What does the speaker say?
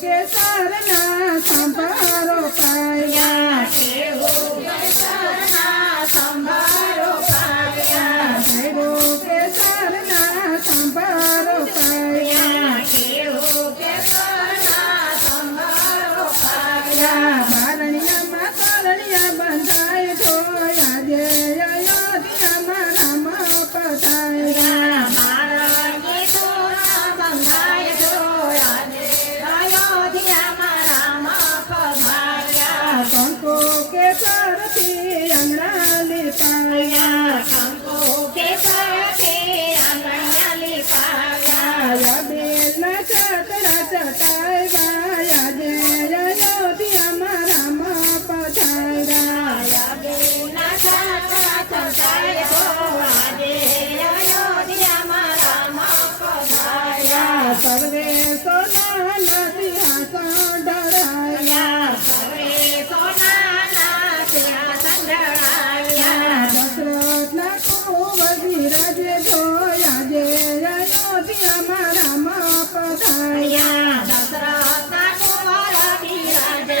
કે સારના સંભારો પાયા. It's જોયા જે અયોધ્યામાં રામ પધાર્યા દશરથના કુંવર બિરાજે